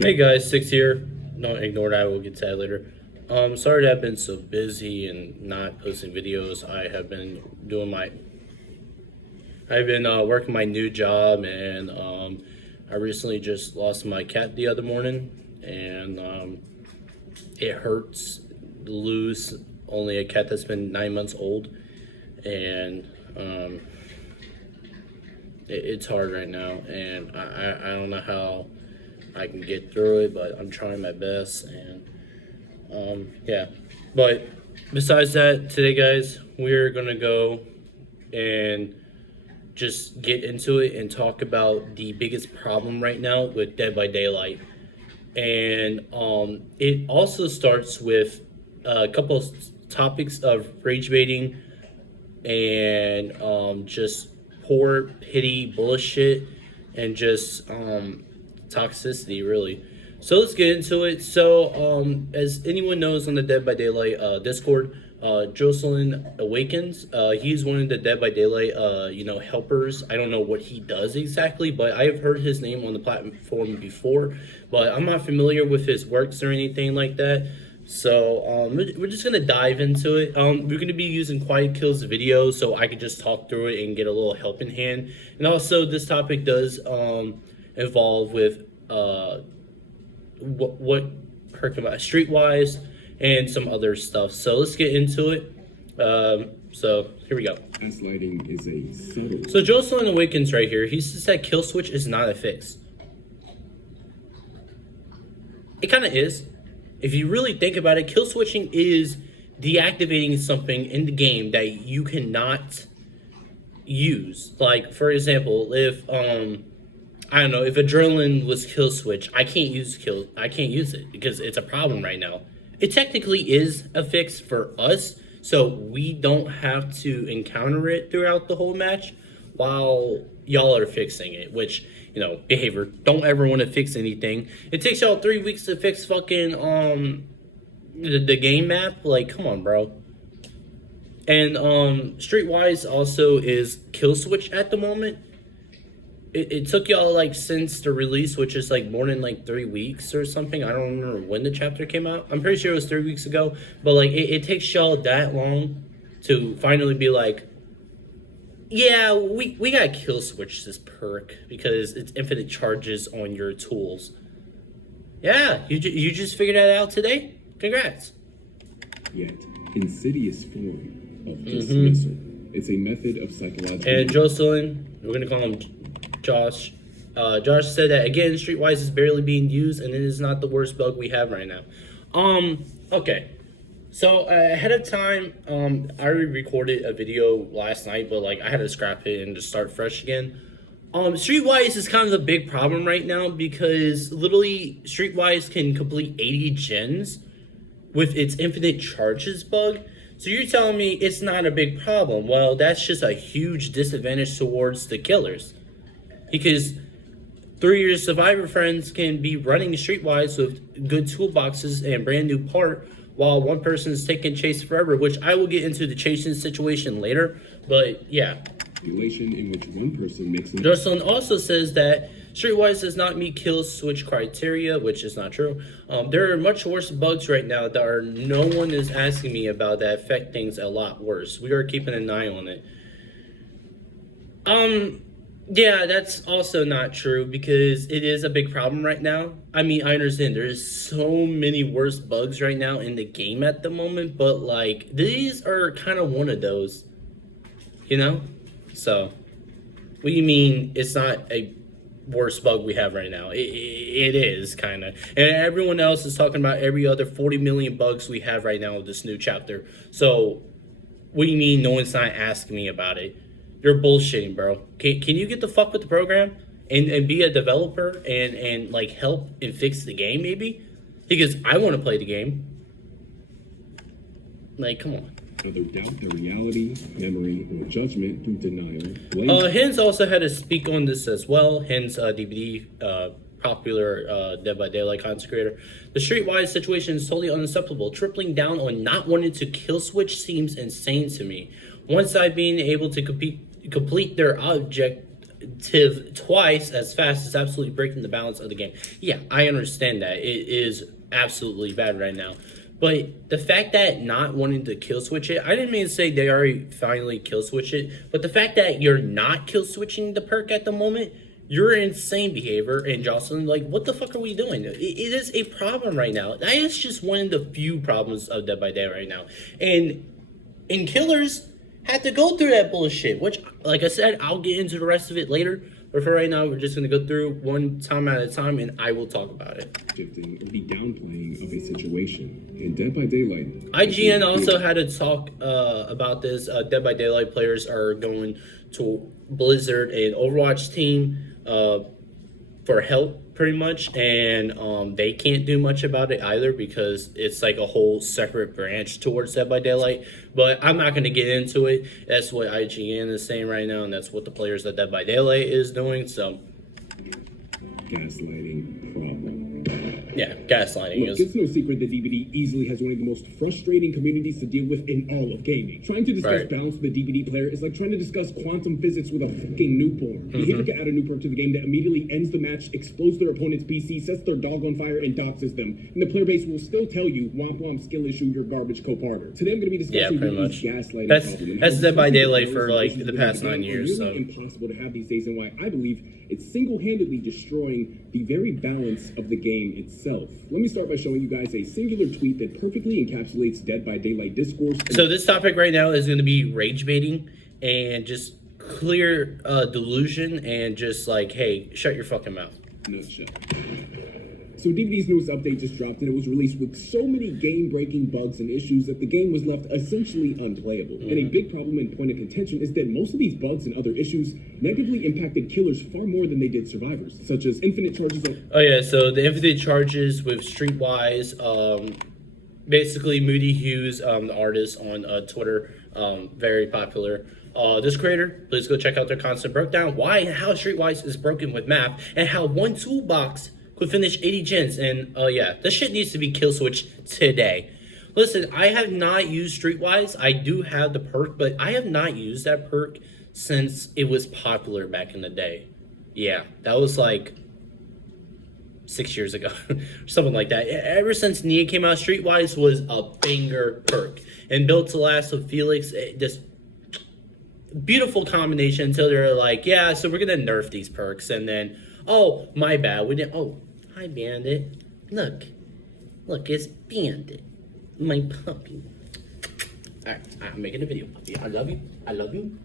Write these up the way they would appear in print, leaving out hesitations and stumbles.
Hey guys, Six here. Don't ignore that, we'll get to that later. Sorry that I've been so busy and not posting videos. I've been working my new job, and I recently just lost my cat the other morning, and it hurts to lose only a cat that's been 9 months old, and it's hard right now, and I don't know how I can get through it, but I'm trying my best, and yeah. But besides that, today, guys, we're gonna go and just get into it and talk about the biggest problem right now with Dead by Daylight. And it also starts with a couple of topics of rage baiting and just poor pity bullshit and just toxicity, really. So let's get into it. So as anyone knows on the Dead by Daylight Discord, Jocelyn Awakens, he's one of the Dead by Daylight helpers. I don't know what he does exactly, but I have heard his name on the platform before, but I'm not familiar with his works or anything like that. So we're just gonna dive into it. We're gonna be using Quiet Kills video, so I can just talk through it and get a little help in hand. And also, this topic does involve with what about Streetwise and some other stuff. So let's get into it. So here we go. Gaslighting is a subtle. So Jocelyn Awakens right here. He says that kill switch is not a fix. It kind of is. If you really think about it, kill switching is deactivating something in the game that you cannot use. Like, for example, if I don't know, if adrenaline was kill switch, I can't use it because it's a problem right now. It technically is a fix for us, so we don't have to encounter it throughout the whole match while y'all are fixing it, which, behavior. Don't ever want to fix anything. It takes y'all 3 weeks to fix fucking the game map. Like, come on, bro. And Streetwise also is kill switch at the moment. It took y'all like since the release, which is like more than like 3 weeks or something. I don't remember when the chapter came out. I'm pretty sure it was 3 weeks ago. But like it takes y'all that long to finally be like, yeah, we gotta kill switch this perk because it's infinite charges on your tools. Yeah, you just figured that out today? Congrats. Yet insidious form of dismissal. It's a method of psychological. And Jocelyn, we're gonna call him Josh. Josh said that again, Streetwise is barely being used, and it is not the worst bug we have right now. Okay. So ahead of time, I already recorded a video last night, but like I had to scrap it and just start fresh again. Streetwise is kind of a big problem right now because literally Streetwise can complete 80 gens with its infinite charges bug. So you're telling me it's not a big problem? Well, that's just a huge disadvantage towards the killers. Because 3 of your survivor friends can be running Streetwise with good toolboxes and brand new part, while one person is taking chase forever, which I will get into the chasing situation later. But yeah. Relation in which one person makes an. Jocelyn also says that Streetwise does not meet kill switch criteria, which is not true. There are much worse bugs right now that no one is asking me about that affect things a lot worse. We are keeping an eye on it. Yeah, that's also not true because it is a big problem right now. I mean, I understand there's so many worse bugs right now in the game at the moment, but like these are kind of one of those, So, what do you mean it's not a worst bug we have right now? It is kind of, and everyone else is talking about every other 40 million bugs we have right now with this new chapter. So, what do you mean no one's not asking me about it? You're bullshitting, bro. Can you get the fuck with the program and be a developer and like help and fix the game maybe? Because I want to play the game. Like, come on. Either doubt their reality, memory, or judgment through denial. Hens also had to speak on this as well. Hens, DBD, popular Dead by Daylight content creator. The Streetwise situation is totally unacceptable. Tripling down on not wanting to kill switch seems insane to me. One side being able to complete their twice as fast is absolutely breaking the balance of the game. Yeah, I understand that. It is absolutely bad right now. But the fact that not wanting to kill switch it, I didn't mean to say they already finally kill switch it, but the fact that you're not kill switching the perk at the moment, you're insane behavior. And Jocelyn, like, what the fuck are we doing? It is a problem right now. That is just one of the few problems of Dead by Day right now. And killers had to go through that bullshit, which, like I said, I'll get into the rest of it later. But for right now, we're just going to go through one time at a time, and I will talk about it. Shifting or the downplaying of a situation. In Dead by Daylight, IGN also had a talk about this. Dead by Daylight players are going to Blizzard and Overwatch team for help, pretty much, and they can't do much about it either because it's like a whole separate branch towards Dead by Daylight. But I'm not going to get into it. That's what IGN is saying right now, and that's what the players at Dead by Daylight is doing. So, gaslighting problem. yeah, gaslighting Look, is. it's no secret that DBD easily has one of the most frustrating communities to deal with in all of gaming. Trying to discuss Right. balance with a DBD player is like trying to discuss quantum physics with a fucking newborn. The hater can add a new perk to the game that immediately ends the match, explodes their opponent's PC, sets their dog on fire, and doxes them. And the player base will still tell you, womp womp, skill issue, you're garbage co-parter. Today I'm going to be Yeah, discussing pretty DBD's much. gaslighting That's problem. and that's how Dead by discussing Daylight the for like relations the within past game 9 are years. So. nearly impossible to have these days, and why I believe it's single-handedly destroying the very balance of the game itself. Let me start by showing you guys a singular tweet that perfectly encapsulates Dead by Daylight discourse. So this topic right now is going to be rage baiting and just clear delusion and just like, hey, shut your fucking mouth. Nutshell. So DBD's newest update just dropped, and it was released with so many game-breaking bugs and issues that the game was left essentially unplayable. And a big problem and point of contention is that most of these bugs and other issues negatively impacted killers far more than they did survivors, such as infinite charges of Oh yeah, so the infinite charges with Streetwise, basically Moody Hughes, the artist on Twitter, very popular. This creator, please go check out their constant breakdown. Why and how Streetwise is broken with map, and how one toolbox could finish 80 gens. And yeah, this shit needs to be kill switched today. Listen, I have not used Streetwise. I do have the perk, but I have not used that perk since it was popular back in the day. Yeah, that was like 6 years ago, or something like that. Ever since Nia came out, Streetwise was a banger perk. And Built to Last with Felix, just beautiful combination until they're like, yeah, so we're gonna nerf these perks, and then, oh, my bad, we didn't. Oh, hi Bandit. Look, it's Bandit, my puppy. All right, I'm making a video, puppy. I love you.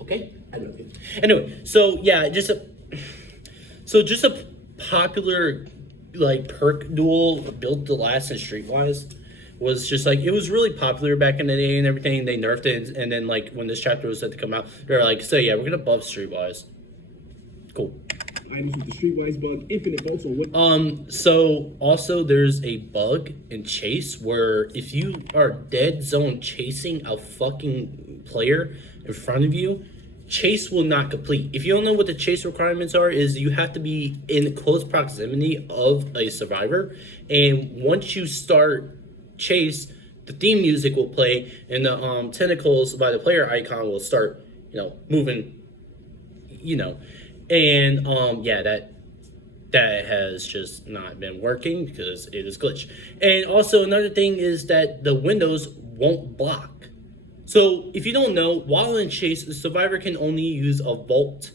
Okay, I love you. Anyway, so yeah, just a popular like perk duel Built to Last and Streetwise was just like, it was really popular back in the day and everything. They nerfed it, and then like when this chapter was set to come out, they're like, so yeah, we're gonna buff Streetwise. Cool. items with the Streetwise bug, infinite bolts on what. So also there's a bug in Chase where if you are dead zone chasing a fucking player in front of you, Chase will not complete. If you don't know what the chase requirements are, is you have to be in close proximity of a survivor, and once you start Chase, the theme music will play, and the tentacles by the player icon will start, moving, and yeah, that has just not been working because it is glitched. And also another thing is that the windows won't block. So if you don't know, while in Chase, the survivor can only use a vault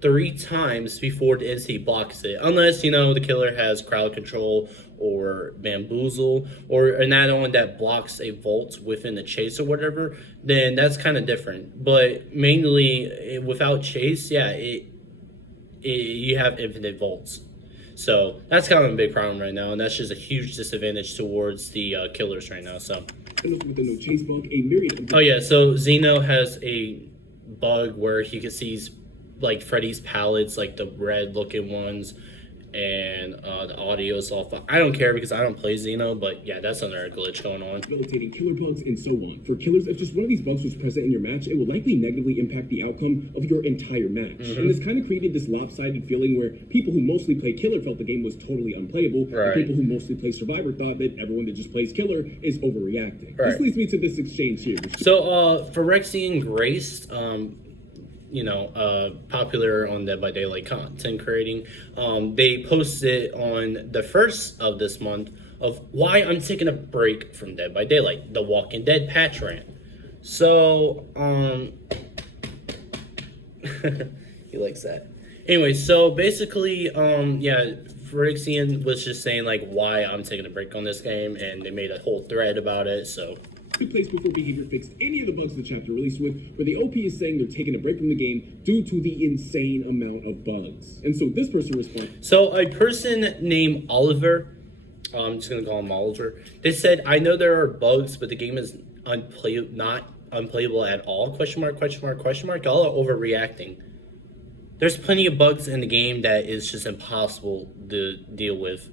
3 times before the entity blocks it, unless the killer has crowd control or bamboozle or an add-on that blocks a vault within the chase or whatever. Then that's kind of different. But mainly without Chase, yeah, you have infinite vaults. So that's kind of a big problem right now, and that's just a huge disadvantage towards the killers right now. So. With the no chase bug, a myriad of Oh yeah, so Xeno has a bug where he can see like Freddy's palettes, like the red looking ones, and the audio's off. I don't care because I don't play Xeno, but yeah, that's another glitch going on. debilitating killer bugs, and so on. For killers, if just one of these bugs was present in your match, it will likely negatively impact the outcome of your entire match. And this kind of created this lopsided feeling where people who mostly play killer felt the game was totally unplayable, Right. and people who mostly play survivor thought that everyone that just plays killer is overreacting. Right. This leads me to this exchange here. So Phyrexian Grace, popular on Dead by Daylight content creating. They posted on the first of this month of why I'm taking a break from Dead by Daylight, the Walking Dead patch rant. So, he likes that. Anyway, so basically, Phyrexian was just saying like why I'm taking a break on this game, and they made a whole thread about it. So took place before Behavior fixed any of the bugs the chapter released with, where the OP is saying they're taking a break from the game due to the insane amount of bugs. And so this person responds. So a person named Oliver, I'm just gonna call him Oliver. They said, "I know there are bugs, but the game is not unplayable at all?" Question mark, question mark, question mark. Y'all are overreacting. There's plenty of bugs in the game that is just impossible to deal with.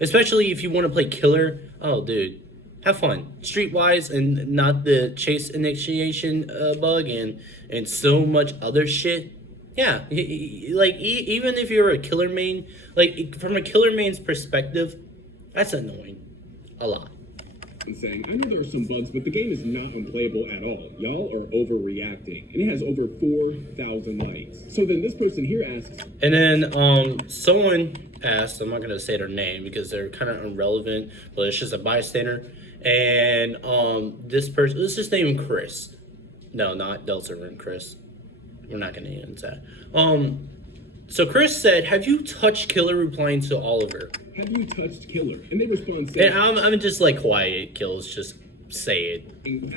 Especially if you want to play killer. Oh, dude. Have fun. Streetwise and not the chase initiation bug and so much other shit. Yeah. Even if you're a killer main, like, from a killer main's perspective, that's annoying. A lot. And saying, I know there are some bugs, but the game is not unplayable at all. Y'all are overreacting. And it has over 4,000 likes. So then this person here asks. And then someone asked, I'm not going to say their name because they're kind of irrelevant, but it's just a bystander. And this person, let's just name him Chris. No, not Delta and Chris. We're not going to get into that. So Chris said, "Have you touched Killer?" replying to Oliver. Have you touched Killer? And they respond saying, and I'm just like, quiet, Kills, just say it.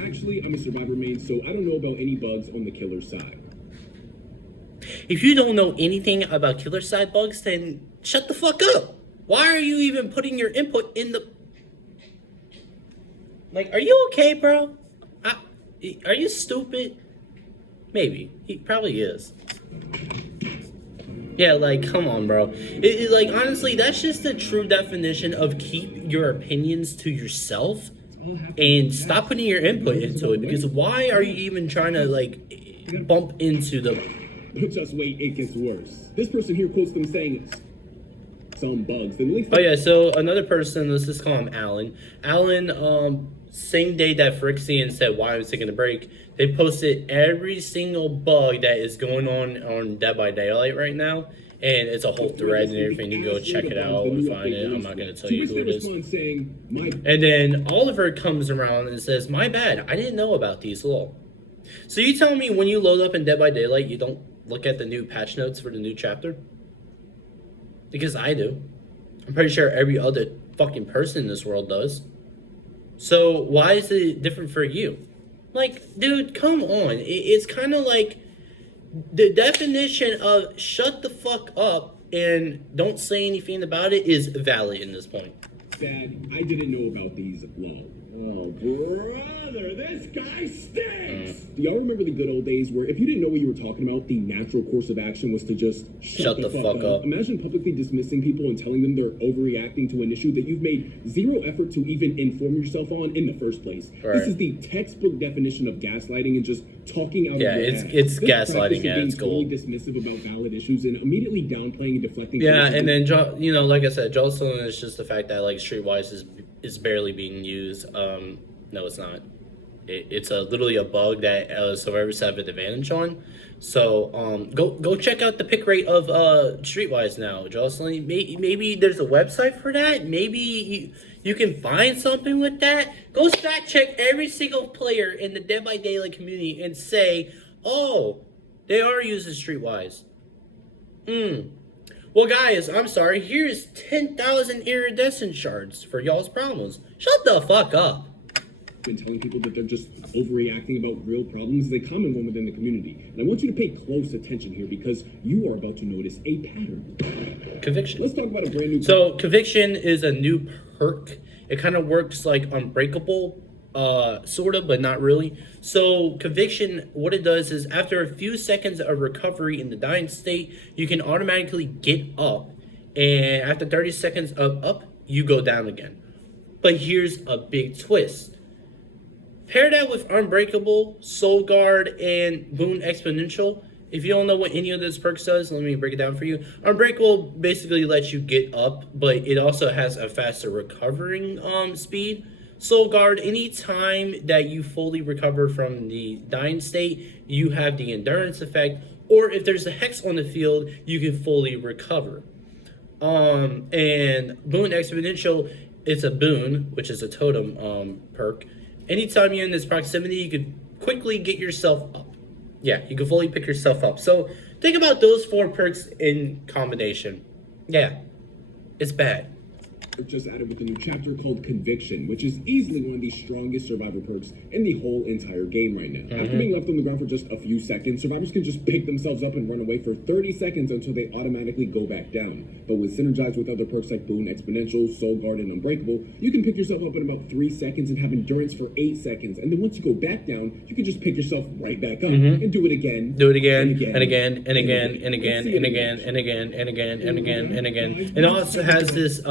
Actually, I'm a survivor main, so I don't know about any bugs on the Killer side. If you don't know anything about Killer side bugs, then shut the fuck up. Why are you even putting your input in the... Like, are you okay, bro? Are you stupid? Maybe. He probably is. Yeah, like, come on, bro. Like, honestly, that's just the true definition of keep your opinions to yourself and stop putting your input into it. Because why are you even trying to, like, bump into the... Just wait, it gets worse. This person here quotes them saying some bugs. Oh, yeah, so another person, let's just call him Alan. Alan, same day that Phyrexian said why I was taking a break, they posted every single bug that is going on Dead by Daylight right now, and it's a whole thread and everything. You can go check it out and find it. I'm not going to tell you who it is. And then Oliver comes around and says, "My bad, I didn't know about these lol." So you telling me when you load up in Dead by Daylight, you don't look at the new patch notes for the new chapter? Because I do. I'm pretty sure every other fucking person in this world does. So why is it different for you? Like, dude, come on. It's kind of like the definition of shut the fuck up and don't say anything about it is valid in this point. Dad, I didn't know about these lol. Oh, brother, this guy stinks! Do y'all remember the good old days where if you didn't know what you were talking about, the natural course of action was to just shut the fuck up? Imagine publicly dismissing people and telling them they're overreacting to an issue that you've made zero effort to even inform yourself on in the first place. Right. This is the textbook definition of gaslighting and just talking out of your head. It's gaslighting at its goal. Totally dismissive about valid issues and immediately downplaying and deflecting. Yeah, and then, like I said, Jocelyn is just the fact that, like, Streetwise is barely being used. No, it's not. It's literally a bug that survivors have an advantage on. So go check out the pick rate of Streetwise now, Jocelyn. Maybe there's a website for that. Maybe you can find something with that. Go fact check every single player in the Dead by Daylight community and say, oh, they are using Streetwise. Well, guys, I'm sorry. Here's 10,000 iridescent shards for y'all's problems. Shut the fuck up. And telling people that they're just overreacting about real problems is a common one within the community. And I want you to pay close attention here because you are about to notice a pattern. Conviction. Let's talk about a brand new... So, Conviction is a new perk. It kind of works like Unbreakable, sort of, but not really. So, Conviction, what it does is after a few seconds of recovery in the dying state, you can automatically get up. And after 30 seconds of up, you go down again. But here's a big twist. Pair that with Unbreakable, Soul Guard, and Boon Exponential. If you don't know what any of this perks does, let me break it down for you. Unbreakable basically lets you get up, but it also has a faster recovering speed. Soul Guard, anytime that you fully recover from the dying state, you have the endurance effect, or if there's a hex on the field, you can fully recover. And Boon Exponential, it's a boon, which is a totem perk. Anytime you're in this proximity, you could quickly get yourself up. Yeah, you can fully pick yourself up. So think about those 4 perks in combination. Yeah, it's bad. Just added with a new chapter called Conviction, which is easily one of the strongest survivor perks in the whole entire game right now. After being left on the ground for just a few seconds, survivors can just pick themselves up and run away for 30 seconds until they automatically go back down. But with synergized with other perks like Boon Exponential, Soul Guard, and Unbreakable, you can pick yourself up in about 3 seconds and have endurance for 8 seconds. And then once you go back down, you can just pick yourself right back up and do it again. Do it again, and again, and again, and again, and again, and again, and again, and again, and again. It also has this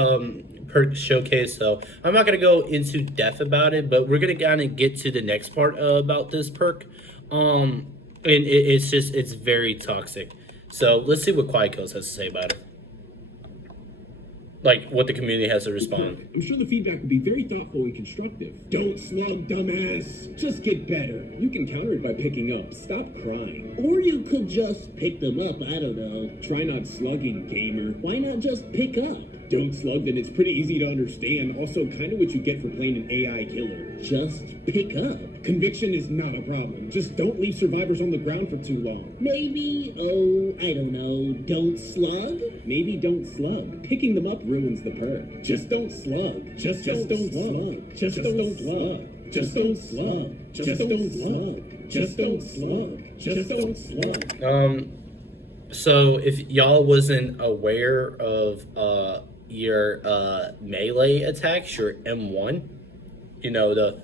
perk showcase, so I'm not going to go into depth about it, but we're going to kind of get to the next part about this perk. And it's very toxic. So let's see what Quaicos has to say about it. Like, what the community has to respond. I'm sure the feedback will be very thoughtful and constructive. Don't slug, dumbass. Just get better. You can counter it by picking up. Stop crying. Or you could just pick them up, I don't know. Try not slugging, gamer. Why not just pick up? Don't slug, then it's pretty easy to understand. Also, kind of what you get for playing an AI killer. Just pick up. Conviction is not a problem. Just don't leave survivors on the ground for too long. Maybe, I don't know, don't slug? Maybe don't slug. Picking them up ruins the perk. Just don't slug. Just don't slug. Just don't slug. Just don't slug. Just don't slug. Just don't slug. Just don't slug. So if y'all wasn't aware of your melee attacks, your M1, you know, the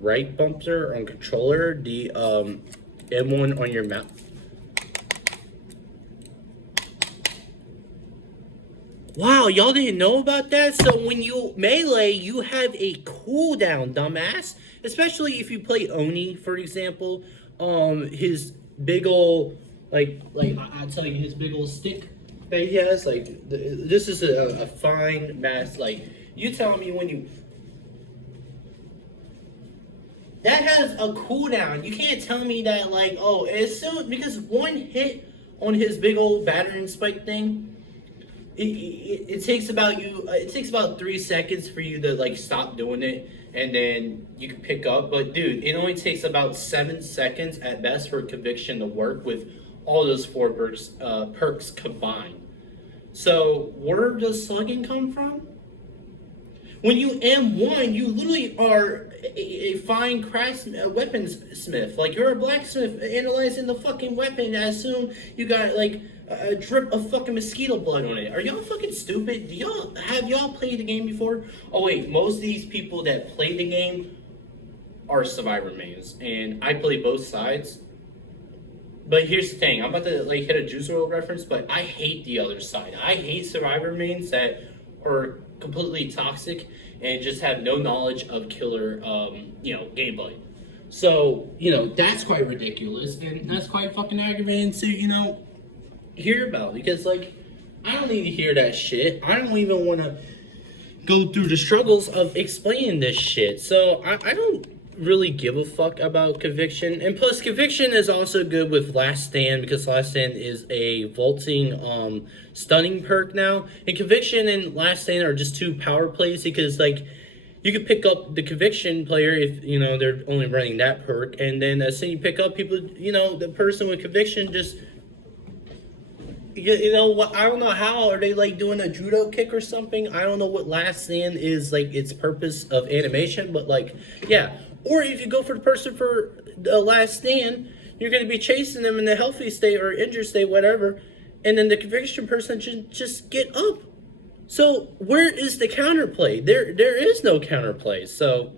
right bumper on controller, the M1 on your map. Wow, y'all didn't know about that? So when you melee, you have a cooldown, dumbass. Especially if you play Oni, for example. His big ol' like I tell you, his big old stick that he has, like this is a fine mass. Like, you tell me when you that has a cooldown. You can't tell me that, like, oh, as soon, because one hit on his big old battering spike thing, it takes about 3 seconds for you to like stop doing it, and then you can pick up. But dude, it only takes about 7 seconds at best for Conviction to work with all those 4 perks combined. So where does slugging come from? When you M1, you literally are a fine weaponsmith. Like, you're a blacksmith analyzing the fucking weapon as soon you got like a drip of fucking mosquito blood on it. Are y'all fucking stupid? Have y'all played the game before? Oh wait, most of these people that play the game are survivor mains, and I play both sides. But here's the thing, I'm about to like hit a Juice WRLD reference, but I hate the other side. I hate survivor mains that are completely toxic and just have no knowledge of killer, gameplay. So, that's quite ridiculous, and that's quite fucking aggravating to, hear about, because, like, I don't need to hear that shit. I don't even want to go through the struggles of explaining this shit. So, I don't really give a fuck about Conviction. And plus, Conviction is also good with Last Stand, because Last Stand is a vaulting stunning perk now. And Conviction and Last Stand are just 2 power plays, because like you could pick up the Conviction player if they're only running that perk, and then as soon as you pick up people, the person with Conviction just what, I don't know how, are they like doing a judo kick or something? I don't know what Last Stand is, like, its purpose of animation, but like, yeah. Or if you go for the person for the Last Stand, you're going to be chasing them in the healthy state or injured state, whatever, and then the Conviction person should just get up. So where is the counterplay? There is no counterplay. So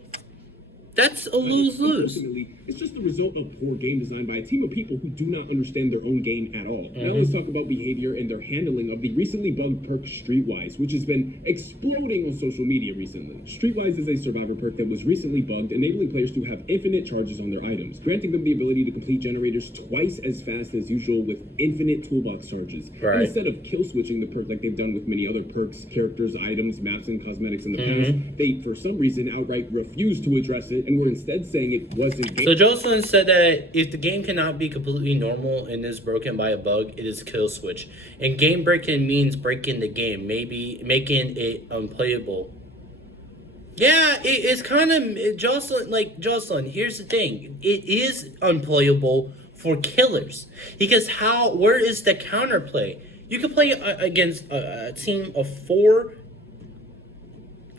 that's a lose-lose. Ultimately, it's just the result of poor game design by a team of people who do not understand their own game at all. Now let's talk about behavior and their handling of the recently bugged perk Streetwise, which has been exploding on social media recently. Streetwise is a survivor perk that was recently bugged, enabling players to have infinite charges on their items, granting them the ability to complete generators twice as fast as usual with infinite toolbox charges. Right. And instead of kill switching the perk like they've done with many other perks, characters, items, maps, and cosmetics in the past, they, for some reason, outright refuse to address it and were instead saying it wasn't game. So Jocelyn said that if the game cannot be completely normal and is broken by a bug, it is kill switch. And game breaking means breaking the game, maybe making it unplayable. Yeah, it's kind of Jocelyn. Here's the thing: it is unplayable for killers because where is the counterplay? You can play against a team of 4.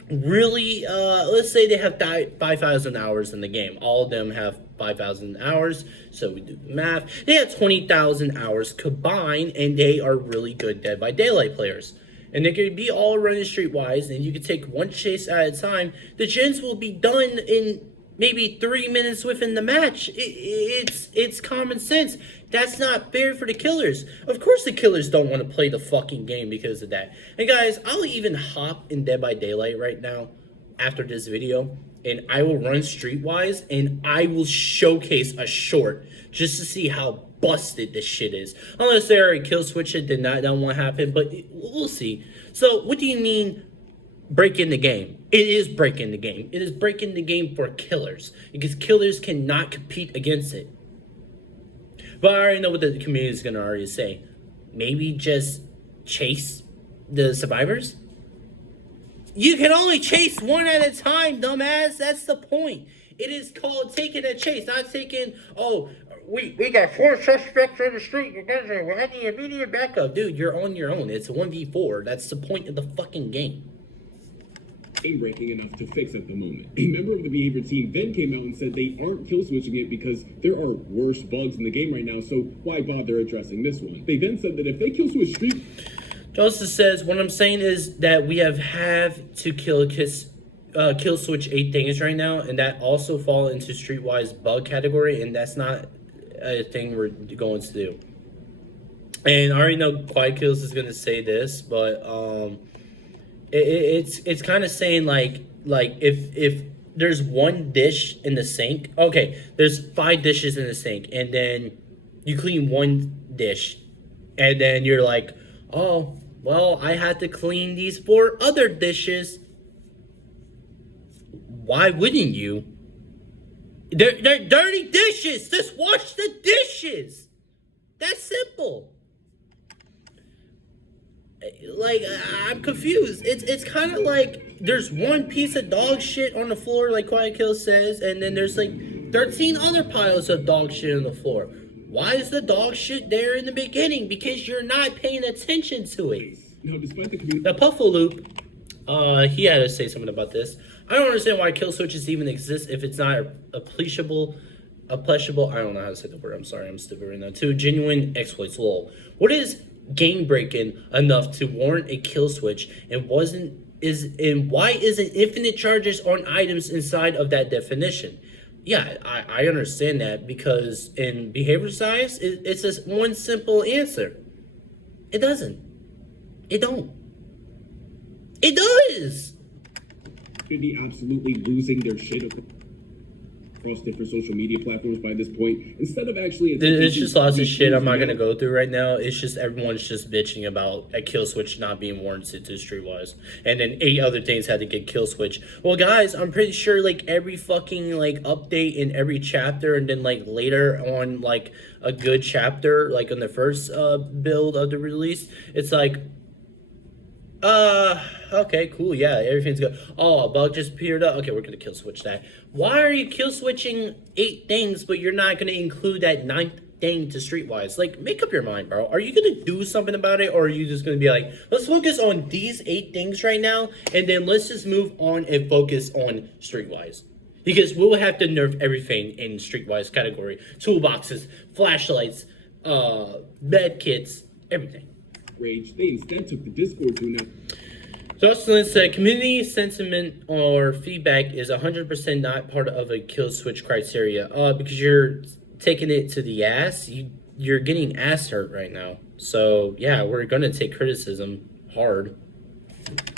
Really, let's say they have 5,000 hours in the game. All of them have 5,000 hours, so we do the math. They have 20,000 hours combined, and they are really good Dead by Daylight players. And they could be all running streetwise, and you could take one chase at a time. The gens will be done in maybe 3 minutes within the match. It's common sense. That's not fair for the killers. Of course the killers don't want to play the fucking game because of that. And guys, I'll even hop in Dead by Daylight right now after this video, and I will run streetwise, and I will showcase a short just to see how busted this shit is. Unless they already kill switch it, then that won't happen, but we'll see. So what do you mean breaking the game? It is breaking the game. It is breaking the game for killers because killers cannot compete against it. But I already know what the community is going to already say. Maybe just chase the survivors? You can only chase one at a time, dumbass. That's the point. It is called taking a chase, not taking, we got 4 suspects on the street. We need immediate backup. Dude, you're on your own. It's a 1v4. That's the point of the fucking game. Game breaking enough to fix at the moment. A member of the behavior team then came out and said they aren't kill switching it because there are worse bugs in the game right now, so why bother addressing this one? They then said that if they kill switch street... Joseph says, what I'm saying is that we have to kill switch 8 things right now, and that also fall into streetwise bug category, and that's not a thing we're going to do. And I already know Quiet Kills is going to say this, but it's kind of saying like if there's one dish in the sink, okay, there's 5 dishes in the sink, and then you clean one dish, and then you're like, oh, well, I had to clean these 4 other dishes. Why wouldn't you? They're dirty dishes. Just wash the dishes. That's simple. Like, I'm confused. It's kind of like there's one piece of dog shit on the floor, like Quiet Kill says, and then there's like 13 other piles of dog shit on the floor. Why is the dog shit there in the beginning? Because you're not paying attention to it. Now, despite the community... The Puffaloop, he had to say something about this. I don't understand why kill switches even exist if it's not applicable, I don't know how to say the word, I'm sorry, I'm stupid right now, to genuine exploits, lol. What is game breaking enough to warrant a kill switch, and why isn't infinite charges on items inside of that definition? Yeah, I understand that, because in behavior science, it's just one simple answer. It doesn't. It don't. It does! Be absolutely losing their shit across different social media platforms by this point. Instead of actually... It's just lots of shit I'm not going to go through right now. It's just everyone's just bitching about a kill switch not being warranted to Streetwise. And then 8 other things had to get kill switch. Well, guys, I'm pretty sure like every fucking like update in every chapter, and then like later on like a good chapter, like on the first build of the release, it's like, okay, cool, yeah, everything's good. Oh, a bug just appeared up. Okay, we're gonna kill switch that. Why are you kill switching 8 things, but you're not gonna include that 9th thing to Streetwise? Like, make up your mind, bro. Are you gonna do something about it, or are you just gonna be like, let's focus on these 8 things right now, and then let's just move on and focus on Streetwise? Because we'll have to nerf everything in Streetwise category. Toolboxes, flashlights, med kits, everything. Rage, they instead took the Discord to now. Jocelyn said, community sentiment or feedback is 100% not part of a kill switch criteria. Because you're taking it to the ass. You're getting ass hurt right now. So, yeah, we're going to take criticism hard.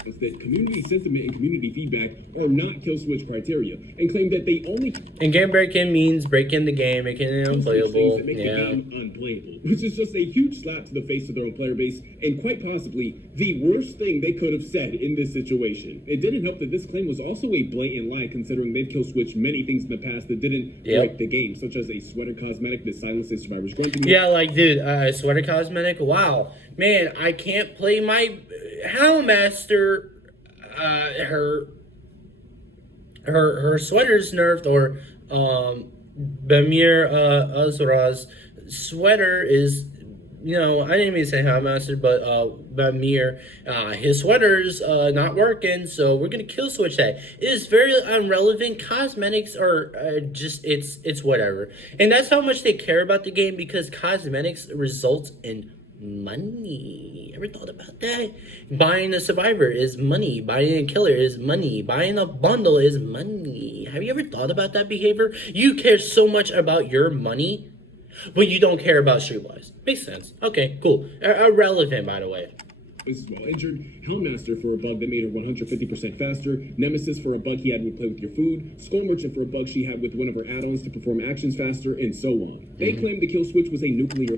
that community sentiment and community feedback are not kill switch criteria and claim that they only And game breaking means breaking the game, making it things unplayable. that make the Yeah. game unplayable, which is just a huge slap to the face of their own player base and quite possibly the worst thing they could have said in this situation. It didn't help that this claim was also a blatant lie, considering they've kill switched many things in the past that didn't break the game, such as a sweater cosmetic that silences survivors grunting. Yeah, like, dude, sweater cosmetic. Wow, man, I can't play my Hellmaster. Her sweater's nerfed, or Bamir Azra's sweater is, you know, I didn't even say Hellmaster, but Bamir, his sweater's not working, so we're gonna kill switch that. It is very irrelevant. Cosmetics are just, it's whatever. And that's how much they care about the game, because cosmetics results in money. Ever thought about that? Buying a survivor is money. Buying a killer is money. Buying a bundle is money. Have you ever thought about that behavior? You care so much about your money, but you don't care about Streetwise. Makes sense. Okay, cool. Irrelevant, by the way. Is well injured, Hellmaster for a bug that made her 150% faster, Nemesis for a bug he had with Play With Your Food, Skull Merchant for a bug she had with one of her add-ons to perform actions faster, and so on. They claimed the kill switch was a nuclear.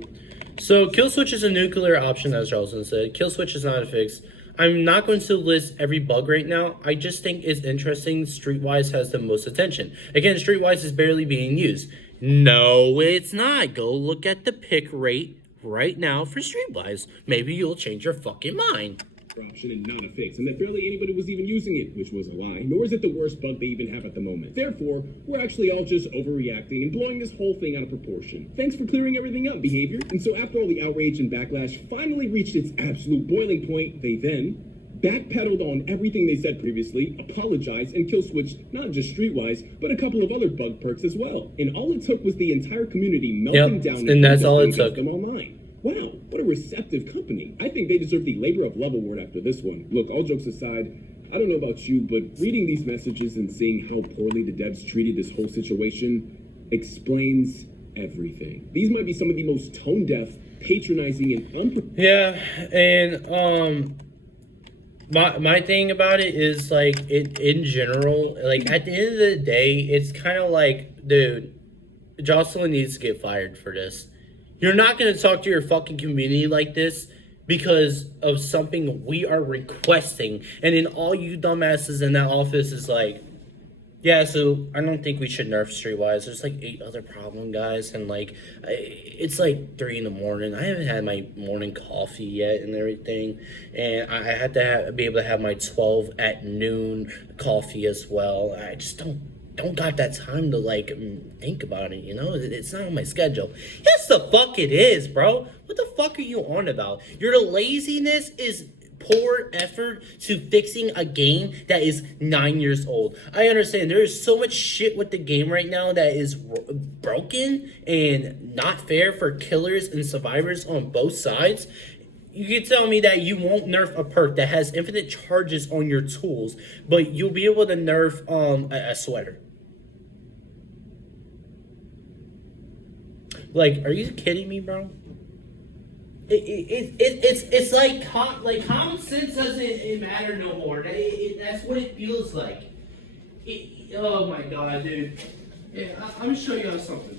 So kill switch is a nuclear option, as Charleston said. Kill switch is not a fix. I'm not going to list every bug right now. I just think it's interesting. Streetwise has the most attention. Again, Streetwise is barely being used. No, it's not. Go look at the pick rate right now for Streetwise. Maybe you'll change your fucking mind. Option and not a fix, and that barely anybody was even using it, which was a lie, nor is it the worst bug they even have at the moment. Therefore, we're actually all just overreacting and blowing this whole thing out of proportion. Thanks for clearing everything up, behavior. And so after all the outrage and backlash finally reached its absolute boiling point, they then backpedaled on everything they said previously, apologized, and kill switched not just Streetwise, but a couple of other bug perks as well. And all it took was the entire community melting down and that's all it took. them online. Wow, what a receptive company. I think they deserve the Labor of Love award after this one. Look, all jokes aside, I don't know about you, but reading these messages and seeing how poorly the devs treated this whole situation explains everything. These might be some of the most tone-deaf, patronizing, and Yeah, and my thing about it is, like, it in general, like, at the end of the day, it's kind of like, dude, Jocelyn needs to get fired for this. You're not going to talk to your fucking community like this because of something we are requesting. And then all you dumbasses in that office is like, yeah, so I don't think we should nerf Streetwise. There's like 8 other problem guys. And like, it's like 3 in the morning. I haven't had my morning coffee yet and everything. And I had to be able to have my 12 at noon coffee as well. I just don't got that time to like think about it, you know? It's not on my schedule. Yes, the fuck it is, bro. What the fuck are you on about? Your laziness is poor effort to fixing a game that is 9 years old. I understand there is so much shit with the game right now that is broken and not fair for killers and survivors on both sides. You can tell me that you won't nerf a perk that has infinite charges on your tools, but you'll be able to nerf a sweater. Like, are you kidding me, bro? It's like common sense doesn't matter no more. That's what it feels like. Oh my god, dude. Yeah, I'm gonna show you something.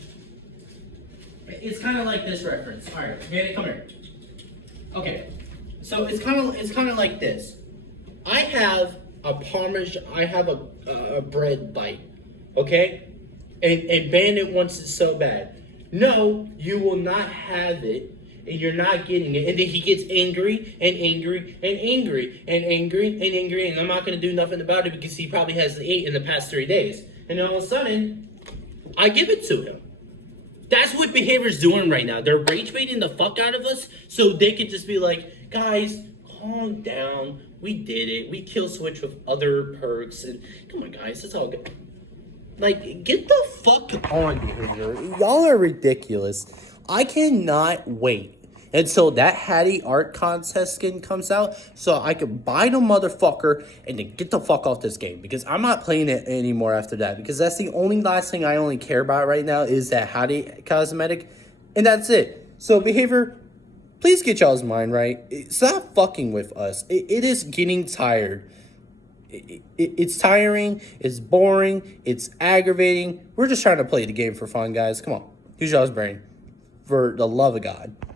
It's kind of like this reference. All right, Danny, come here. Okay, so it's kind of like this. I have a Parmesan. I have a bread bite. Okay, and Bandit wants it so bad. No, you will not have it, and you're not getting it. And then he gets angry and angry and angry and angry and angry, and I'm not going to do nothing about it because he probably has 8 in the past 3 days. And then all of a sudden, I give it to him. That's what behavior's doing right now. They're rage baiting the fuck out of us so they could just be like, guys, calm down. We did it. We kill switch with other perks. And come on, guys, it's all good. Like, get the fuck on, behavior. Y'all are ridiculous. I cannot wait until that Hattie art contest skin comes out so I can buy the motherfucker and then get the fuck off this game, because I'm not playing it anymore after that, because that's the only last thing I only care about right now is that Hattie cosmetic, and that's it. So behavior, Please get y'all's mind right. Stop fucking with us. It is getting tired. It's tiring. It's boring. It's aggravating. We're just trying to play the game for fun, guys. Come on. Use y'all's brain. For the love of God.